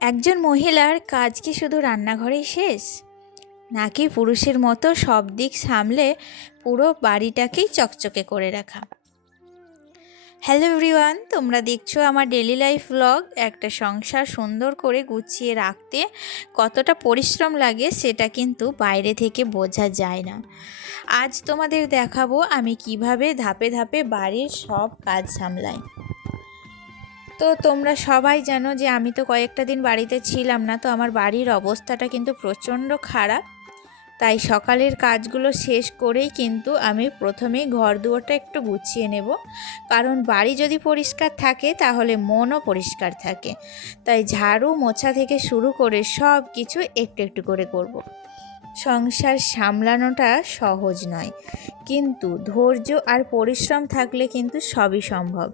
একজন মহিলার কাজ কি শুধু রান্নাঘরেই শেষ, নাকি পুরুষের মতো সব দিক সামলে পুরো বাড়িটাকেই চকচকে করে রাখা? হ্যালো এভরিওয়ান, তোমরা দেখছো আমার ডেলি লাইফ ব্লগ। একটা সংসার সুন্দর করে গুছিয়ে রাখতে কতটা পরিশ্রম লাগে সেটা কিন্তু বাইরে থেকে বোঝা যায় না। আজ তোমাদের দেখাবো আমি কিভাবে ধাপে ধাপে বাড়ির সব কাজ সামলাই। তো তোমরা সবাই জানো যে আমি তো কয়েকটা দিন বাড়িতে ছিলাম না, তো আমার বাড়ির অবস্থাটা কিন্তু প্রচণ্ড খারাপ। তাই সকালের কাজগুলো শেষ করেই কিন্তু আমি প্রথমেই ঘর দুয়ারটা একটু গুছিয়ে নেব, কারণ বাড়ি যদি পরিষ্কার থাকে তাহলে মনও পরিষ্কার থাকে। তাই ঝাড়ু মোছা থেকে শুরু করে সব কিছু একটু একটু করে করব। সংসার সামলানোটা সহজ নয়, কিন্তু ধৈর্য আর পরিশ্রম থাকলে কিন্তু সবই সম্ভব।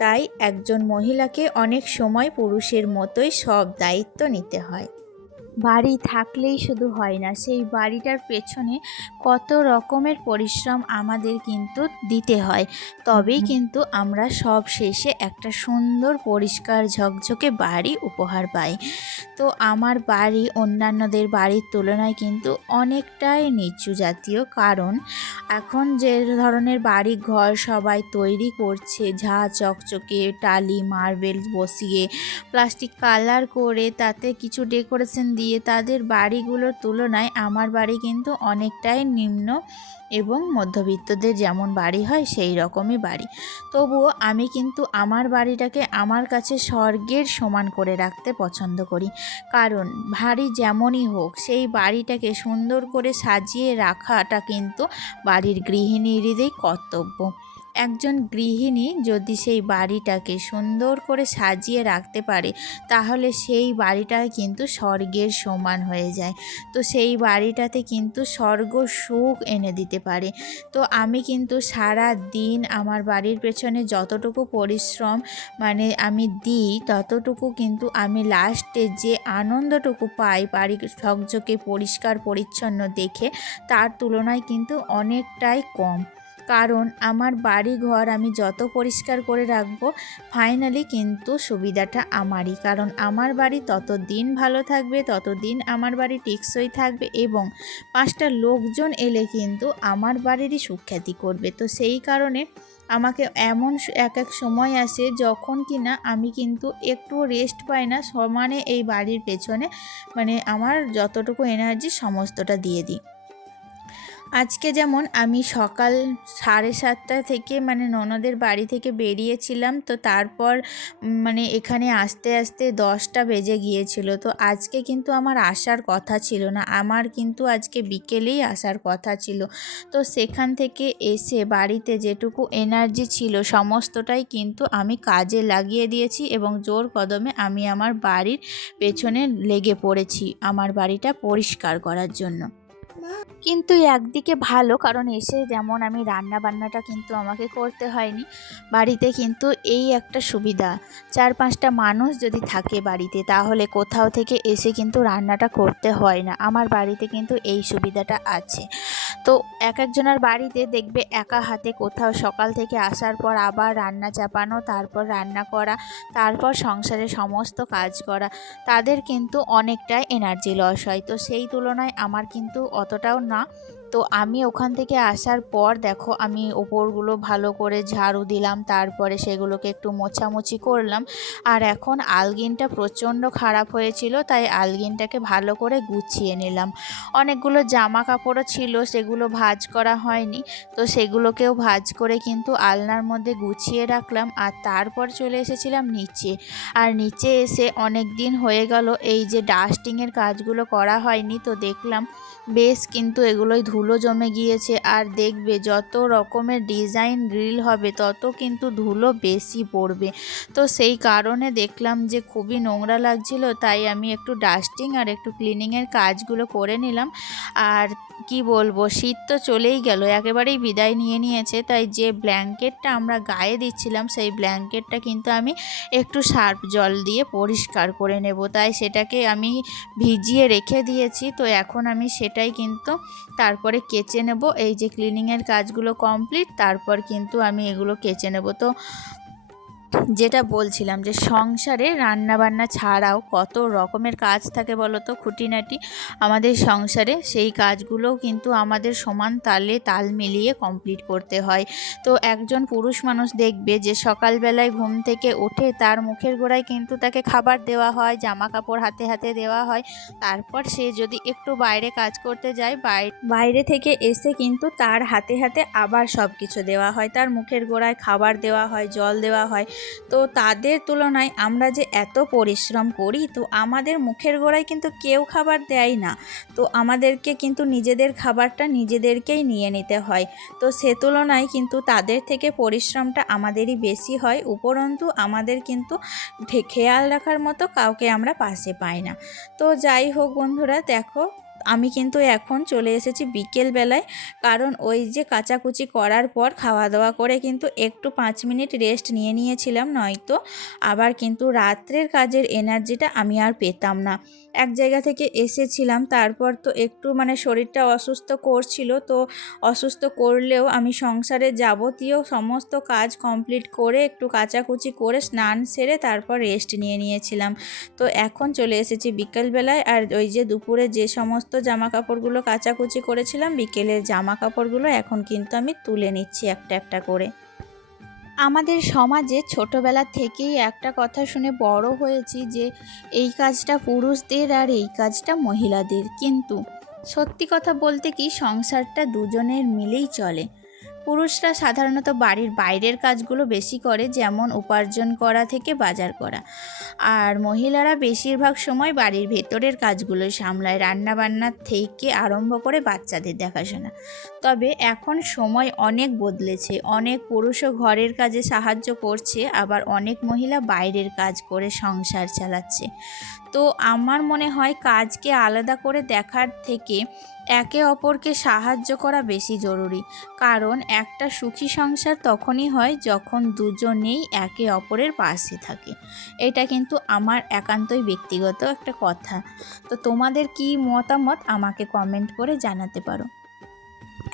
তাই একজন মহিলাকে অনেক সময় পুরুষের মতোই সব দায়িত্ব নিতে হয়। বাড়ি থাকলেই শুধু হয় না, সেই বাড়িটার পেছনে কত রকমের পরিশ্রম আমাদের কিন্তু দিতে হয়, তবেই কিন্তু আমরা সব শেষে একটা সুন্দর পরিষ্কার ঝকঝকে বাড়ি উপহার পাই। তো আমার বাড়ি অন্যান্যদের বাড়ির তুলনায় কিন্তু অনেকটাই নিচু জাতীয়, কারণ এখন যে ধরনের বাড়ি ঘর সবাই তৈরি করছে, ঝা চকচকে টালি মার্বেল বসিয়ে প্লাস্টিক কালার করে তাতে কিছু ডেকোরেশন দিয়ে তাদের বাড়িগুলোর তুলনায় আমার বাড়ি কিন্তু অনেকটাই নিম্ন এবং মধ্যবিত্তদের যেমন বাড়ি হয় সেই রকমই বাড়ি। তবুও আমি কিন্তু আমার বাড়িটাকে আমার কাছে স্বর্গের সমান করে রাখতে পছন্দ করি, কারণ বাড়ি যেমনই হোক সেই বাড়িটাকে সুন্দর করে সাজিয়ে রাখাটা কিন্তু বাড়ির গৃহিণীরই কর্তব্য। একজন গৃহিণী যদি সেই বাড়িটাকে সুন্দর করে সাজিয়ে রাখতে পারে তাহলে সেই বাড়িটা কিন্তু স্বর্গের সমান হয়ে যায়। তো সেই বাড়িটাতে কিন্তু স্বর্গ সুখ এনে দিতে পারে। তো আমি কিন্তু সারা দিন আমার বাড়ির পেছনে যতটুকু পরিশ্রম আমি দিই, ততটুকু কিন্তু আমি লাস্টে যে আনন্দটুকু পাই বাড়ি ঝকঝকে পরিষ্কার পরিচ্ছন্ন দেখে, তার তুলনায় কিন্তু অনেকটাই কম। কারণ আমার বাড়ি ঘর আমি যত পরিষ্কার করে রাখবো, ফাইনালি কিন্তু সুবিধাটা আমারই, কারণ আমার বাড়ি তত দিন ভালো থাকবে, ততদিন আমার বাড়ি টেকসই থাকবে এবং 5টা লোকজন এলে কিন্তু আমার বাড়িরই সুখ্যাতি করবে। তো সেই কারণে আমাকে এমন এক এক সময় আসে যখন কিনা আমি কিন্তু একটু রেস্ট পাই না, সমানে এই বাড়ির পেছনে আমার যতটুকু এনার্জি সমস্তটা দিয়ে দিই। আজকে যেমন আমি সকাল 7:30 থেকে ননদের বাড়ি থেকে বেরিয়েছিলাম, তো তারপর এখানে আসতে আসতে 10টা বেজে গিয়েছিল। তো আজকে কিন্তু আমার আসার কথা ছিল না, আমার কিন্তু আজকে বিকেলেই আসার কথা ছিল। তো সেখান থেকে এসে বাড়িতে যেটুকু এনার্জি ছিল সমস্তটাই কিন্তু আমি কাজে লাগিয়ে দিয়েছি এবং জোর কদমে আমি আমার বাড়ির পেছনে লেগে পড়েছি আমার বাড়িটা পরিষ্কার করার জন্য। কিন্তু একদিকে ভালো, কারণ এসে যেমন আমি রান্না বান্নাটা কিন্তু আমাকে করতে হয়নি। বাড়িতে কিন্তু এই একটা সুবিধা, 4-5টা মানুষ যদি থাকে বাড়িতে তাহলে কোথাও থেকে এসে কিন্তু রান্নাটা করতে হয় না। আমার বাড়িতে কিন্তু এই সুবিধাটা আছে। তো এক একজনের বাড়িতে দেখবে একা হাতে কোথাও সকাল থেকে আসার পর আবার রান্না চাপানো, তারপর রান্না করা, তারপর সংসারে সমস্ত কাজ করা, তাদের কিন্তু অনেকটাই এনার্জি লস হয়। তো সেই তুলনায় আমার কিন্তু অতটাও না। তো আমি ওখান থেকে আসার পর দেখো আমি ওপরগুলো ভালো করে ঝাড়ু দিলাম, তারপরে সেগুলোকে একটু মোছামুছি করলাম। আর এখন আলগিনটা প্রচণ্ড খারাপ হয়েছিল, তাই আলগিনটাকে ভালো করে গুছিয়ে নিলাম। অনেকগুলো জামা কাপড়ও ছিল, সেগুলো ভাঁজ করা হয়নি, তো সেগুলোকেও ভাঁজ করে কিন্তু আলনার মধ্যে গুছিয়ে রাখলাম। আর তারপর চলে এসেছিলাম নিচে। আর নিচে এসে অনেক দিন হয়ে গেল এই যে ডাস্টিংয়ের কাজগুলো করা হয়নি, তো দেখলাম বেশ কিন্তু এগুলোই ধুলো জমে গিয়েছে। আর দেখবে যত রকমের ডিজাইন গ্রিল হবে তত কিন্তু ধুলো বেশি পড়বে। তো সেই কারণে দেখলাম যে খুবই নোংরা লাগছিল, তাই আমি একটু ডাস্টিং আর একটু ক্লিনিংয়ের কাজগুলো করে নিলাম। আর কি বলবো, শীত তো চলেই গেল, একেবারেই বিদায় নিয়ে নিয়েছে। তাই যে ব্ল্যাঙ্কেটটা আমরা গায়ে দিচ্ছিলাম সেই ব্ল্যাঙ্কেটটা কিন্তু আমি একটু সার্ফ জল দিয়ে পরিষ্কার করে নেব, তাই সেটাকে আমি ভিজিয়ে রেখে দিয়েছি। তো এখন আমি সেটাই কিন্তু তারপরে কেচে নেব। এই যে ক্লিনিংয়ের কাজগুলো কমপ্লিট, তারপর কিন্তু আমি এগুলো কেচে নেব। তো যেটা বলছিলাম যে সংসারে রান্নাবান্না ছাড়াও কত রকমের কাজ থাকে বলো তো, খুঁটিনাটি আমাদের সংসারে, সেই কাজগুলোও কিন্তু আমাদের সমান তালে তাল মিলিয়ে কমপ্লিট করতে হয়। তো একজন পুরুষ মানুষ দেখবে যে সকালবেলায় ঘুম থেকে উঠে তার মুখের গোড়ায় কিন্তু তাকে খাবার দেওয়া হয়, জামা কাপড় হাতে হাতে দেওয়া হয়, তারপর সে যদি একটু বাইরে কাজ করতে যায়, বাইরে থেকে এসে কিন্তু তার হাতে হাতে আবার সব কিছু দেওয়া হয়, তার মুখের গোড়ায় খাবার দেওয়া হয়, জল দেওয়া হয়। তো তাদের তুলনায় আমরা যে এত পরিশ্রম করি, তো আমাদের মুখের গোড়ায় কিন্তু কেউ খাবার দেয় না, তো আমাদেরকে কিন্তু নিজেদের খাবারটা নিজেদেরকেই নিয়ে নিতে হয়। তো সে তুলনায় কিন্তু তাদের থেকে পরিশ্রমটা আমাদেরই বেশি হয়, উপরন্তু আমাদের কিন্তু খেয়াল রাখার মতো কাউকে আমরা পাশে পাই না। তো যাই হোক বন্ধুরা, দেখো আমি কিন্তু এখন চলে এসেছি বিকেলবেলায়, কারণ ওই যে কাচাকুচি করার পর খাওয়া দাওয়া করে কিন্তু একটু 5 মিনিট রেস্ট নিয়ে নিয়েছিলাম, নয়তো আবার কিন্তু রাত্রের কাজের এনার্জিটা আমি আর পেতাম না। এক জায়গা থেকে এসেছিলাম, তারপর তো একটু শরীরটা অসুস্থ করছিল, তো অসুস্থ করলেও আমি সংসারের যাবতীয় সমস্ত কাজ কমপ্লিট করে একটু কাচাকুচি করে স্নান সেরে তারপর রেস্ট নিয়ে নিয়েছিলাম। তো এখন চলে এসেছি বিকেলবেলায়, আর ওই যে দুপুরে যে সমস্ত জামা কাপড়গুলো কাচাকুচি করেছিলাম, বিকেলের জামা কাপড়গুলো এখন কিন্তু আমি তুলে নিচ্ছি একটা একটা করে। আমাদের সমাজে ছোটোবেলা থেকেই একটা কথা শুনে বড় হয়েছি যে এই কাজটা পুরুষদের আর এই কাজটা মহিলাদের, কিন্তু সত্যি কথা বলতে কি সংসারটা দুজনের মিলেই চলে। পুরুষরা সাধারণত বাড়ির বাইরের কাজগুলো বেশি করে, যেমন উপার্জন করা থেকে বাজার করা, আর মহিলারা বেশিরভাগ সময় বাড়ির ভেতরের কাজগুলো সামলায়, রান্নাবান্নার থেকে আরম্ভ করে বাচ্চাদের দেখাশোনা। তবে এখন সময় অনেক বদলেছে, অনেক পুরুষও ঘরের কাজে সাহায্য করছে, আবার অনেক মহিলা বাইরের কাজ করে সংসার চালাচ্ছে। তো আমার মনে হয় কাজকে আলাদা করে দেখার থেকে একে অপরকে সাহায্য করা বেশি জরুরি, কারণ একটা সুখী সংসার তখনই হয় যখন দুজনেই একে অপরের পাশে থাকে। এটা কিন্তু আমার একান্তই ব্যক্তিগত একটা কথা। তো তোমাদের কি মতামত আমাকে কমেন্ট করে জানাতে পারো।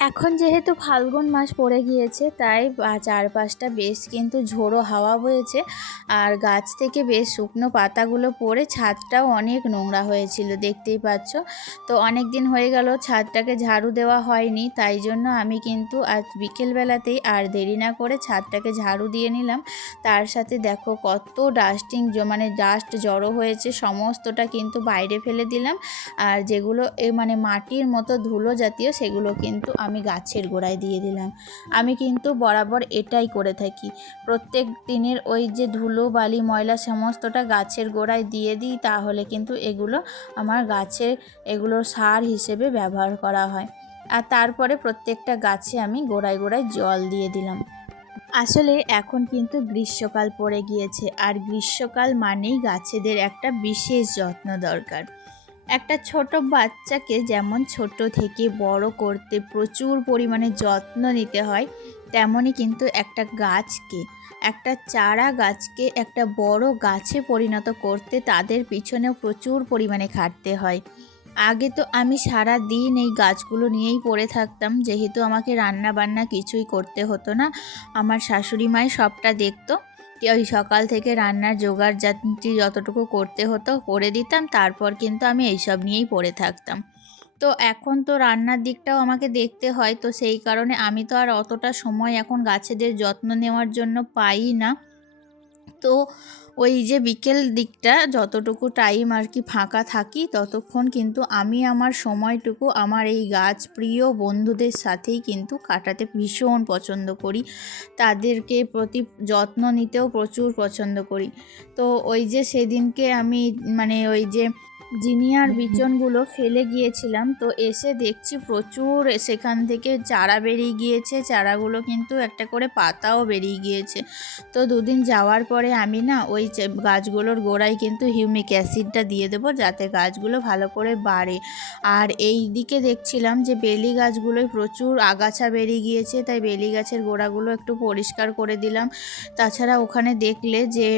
এখন যেহেতু ফাল্গুন মাস পড়ে গিয়েছে, তাই চারপাশটা বেশ কিন্তু ঝোড়ো হাওয়া বয়েছে, আর গাছ থেকে বেশ শুকনো পাতাগুলো পড়ে ছাদটাও অনেক নোংরা হয়েছিল, দেখতেই পাচ্ছ। তো অনেক দিন হয়ে গেল ছাদটাকে ঝাড়ু দেওয়া হয়নি, তাই জন্য আমি কিন্তু আজ বিকেলবেলাতেই আর দেরি না করে ছাদটাকে ঝাড়ু দিয়ে নিলাম। তার সাথে দেখো কত ডাস্ট জড়ো হয়েছে, সমস্তটা কিন্তু বাইরে ফেলে দিলাম, আর যেগুলো মাটির মতো ধুলো জাতীয় সেগুলো কিন্তু আমি গাছের গোড়ায় দিয়ে দিলাম। আমি কিন্তু বরাবর এটাই করে থাকি, প্রত্যেক দিনের ওই যে ধুলো বালি ময়লা সমস্তটা গাছের গোড়ায় দিয়ে দিই, তাহলে কিন্তু এগুলো আমার এগুলোর সার হিসেবে ব্যবহার করা হয়। আর তারপরে প্রত্যেকটা গাছে আমি গোড়ায় গোড়ায় জল দিয়ে দিলাম। আসলে এখন কিন্তু গ্রীষ্মকাল পড়ে গিয়েছে, আর গ্রীষ্মকাল মানেই গাছেদের একটা বিশেষ যত্ন দরকার। একটা ছোট বাচ্চাকে যেমন ছোট থেকে বড় করতে প্রচুর পরিমাণে যত্ন নিতে হয়, তেমনই কিন্তু একটা চারা গাছকে একটা বড় গাছে পরিণত করতে তাদের পিছনেও প্রচুর পরিমাণে খাটতে হয়। আগে তো আমি সারা দিন এই গাছগুলো নিয়েই পড়ে থাকতাম, যেহেতু আমাকে রান্না বান্না কিছুই করতে হতো না, আমার শাশুড়ি মাই সবটা দেখতো। ওই সকাল থেকে রান্নার জোগাড় যতটুকু করতে হতো করে দিতাম, তারপর কিন্তু আমি এইসব নিয়েই পড়ে থাকতাম। তো এখন তো রান্নার দিকটাও আমাকে দেখতে হয়, তো সেই কারণে আমি তো আর অতটা সময় এখন গাছেদের যত্ন নেওয়ার জন্য পাই না। তো ওই যে বিকেল দিকটা যতটুকু টাইম আর কি ফাঁকা থাকি, ততক্ষণ কিন্তু আমি আমার সময়টুকু আমার এই গাছ প্রিয় বন্ধুদের সাথেই কিন্তু কাটাতে ভীষণ পছন্দ করি, তাদেরকে প্রতি যত্ন নিতেও প্রচুর পছন্দ করি। তো ওই যে সেদিনকে আমি ওই যে জিনিয়ার বিচনগুলো ফেলে গিয়েছিলাম, তো এসে দেখছি প্রচুর সেখান থেকে চারা বেরিয়ে গিয়েছে, চারাগুলো কিন্তু একটা করে পাতাও বেরিয়ে গিয়েছে। তো দুদিন যাওয়ার পরে আমি না ওই গাছগুলোর গোড়ায় কিন্তু হিউমিক অ্যাসিডটা দিয়ে দেবো, যাতে গাছগুলো ভালো করে বাড়ে। আর এই দিকে দেখছিলাম যে বেলি গাছগুলোয় প্রচুর আগাছা বেরিয়ে গিয়েছে, তাই বেলি গাছের গোড়াগুলো একটু পরিষ্কার করে দিলাম। তাছাড়া ওখানে দেখলে যে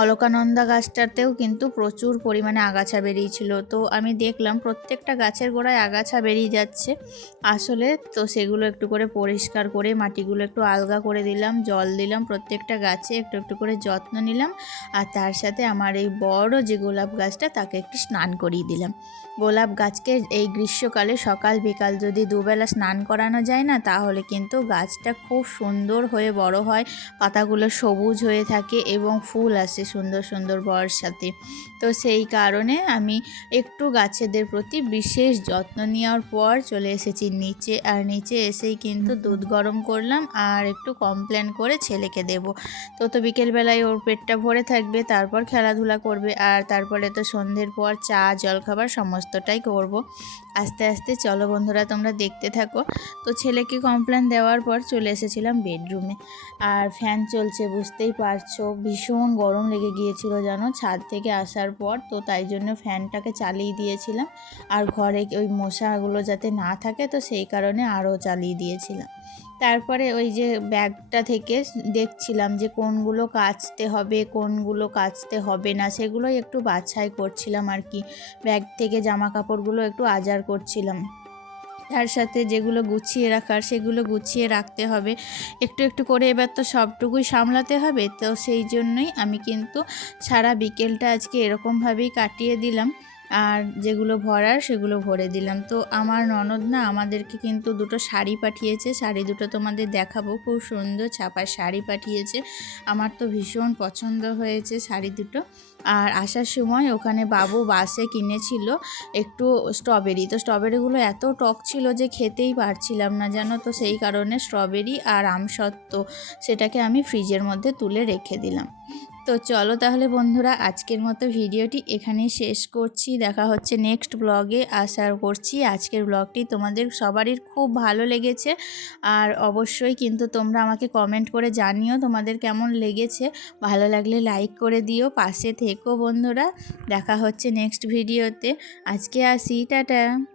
অলকানন্দা গাছটাতেও কিন্তু প্রচুর পরিমাণে আগাছা বেরিয়েছিল, হয়েছিল। তো আমি দেখলাম প্রত্যেকটা গাছের গোড়ায় আগাছা বেরিয়ে যাচ্ছে আসলে। তো সেগুলো একটু করে পরিষ্কার করে মাটিগুলো একটু আলগা করে দিলাম, জল দিলাম, প্রত্যেকটা গাছে একটু একটু করে যত্ন নিলাম। আর তার সাথে আমার এই বড় যে গোলাপ গাছটা তাকে একটু স্নান করিয়ে দিলাম। গোলাপ গাছকে এই গ্রীষ্মকালে সকাল বিকাল যদি দুবেলা স্নান করানো যায় না, তাহলে কিন্তু গাছটা খুব সুন্দর হয়ে বড় হয়, পাতাগুলো সবুজ হয়ে থাকে এবং ফুল আসে সুন্দর সুন্দর বর্ষাতে। তো সেই কারণে আমি একটু গাছেদের প্রতি বিশেষ যত্ন নেওয়ার পর চলে এসেছি নিচে। আর নিচে এসেই কিন্তু দুধ গরম করলাম আর একটু কমপ্লেন করে ছেলেকে দেব। তো বিকেলবেলায় ওর পেটটা ভরে থাকবে, তারপর খেলাধুলা করবে, আর তারপরে তো সন্ধ্যের পর চা জলখাবার সমস্তটাই করব। আস্তে আস্তে চলো বন্ধুরা তোমরা দেখতে থাকো। তো ছেলেকে কমপ্লেন দেওয়ার পর চলে এসেছিলাম বেডরুমে। আর ফ্যান চলছে, বুঝতেই পারছো ভীষণ গরম লেগে গিয়েছিল জানো ছাদ থেকে আসার পর। তো তাই জন্য ফ্যানটাকে চালিয়ে দিয়েছিলাম। আর ঘরে ওই মশাগুলো যাতে না থাকে, তো সেই কারণে আরও চালিয়ে দিয়েছিলাম। তারপরে ওই যে ব্যাগটা থেকে দেখছিলাম যে কোনগুলো কাচতে হবে কোনগুলো কাচতে হবে না, সেগুলোই একটু বাছাই করছিলাম আর কি। ব্যাগ থেকে জামা কাপড়গুলো একটু আজার করছিলাম। তার সাথে যেগুলো গুছিয়ে রাখার সেগুলো গুছিয়ে রাখতে হবে একটু একটু করে। এবার তো সবটুকুই সামলাতে হবে, তো সেই জন্যই আমি কিন্তু সারা বিকেলটা আজকে এরকমভাবেই কাটিয়ে দিলাম। আর যেগুলো ভরার সেগুলো ভরে দিলাম। তো আমার ননদ না আমাদেরকে কিন্তু দুটো শাড়ি পাঠিয়েছে, শাড়ি দুটো তোমাদের দেখাবো। খুব সুন্দর ছাপার শাড়ি পাঠিয়েছে, আমার তো ভীষণ পছন্দ হয়েছে শাড়ি দুটো। আর আসার সময় ওখানে বাবু বাসে কিনেছিল একটু স্ট্রবেরি। তো স্ট্রবেরিগুলো এত টক ছিল যে খেতেই পারছিলাম না জানো। তো সেই কারণে স্ট্রবেরি আর আমসত্ত্ব সেটাকে আমি ফ্রিজের মধ্যে তুলে রেখে দিলাম। তো চলো তাহলে বন্ধুরা আজকের মতো ভিডিওটি এখানেই শেষ করছি। দেখা হচ্ছে নেক্সট ব্লগে। আশা করছি আজকের ব্লগটি তোমাদের সবারই খুব ভালো লেগেছে। আর অবশ্যই কিন্তু তোমরা আমাকে কমেন্ট করে জানিও তোমাদের কেমন লেগেছে। ভালো লাগলে লাইক করে দিও, পাশে থেকো বন্ধুরা। দেখা হচ্ছে নেক্সট ভিডিওতে। আজকে আসি, টাটা।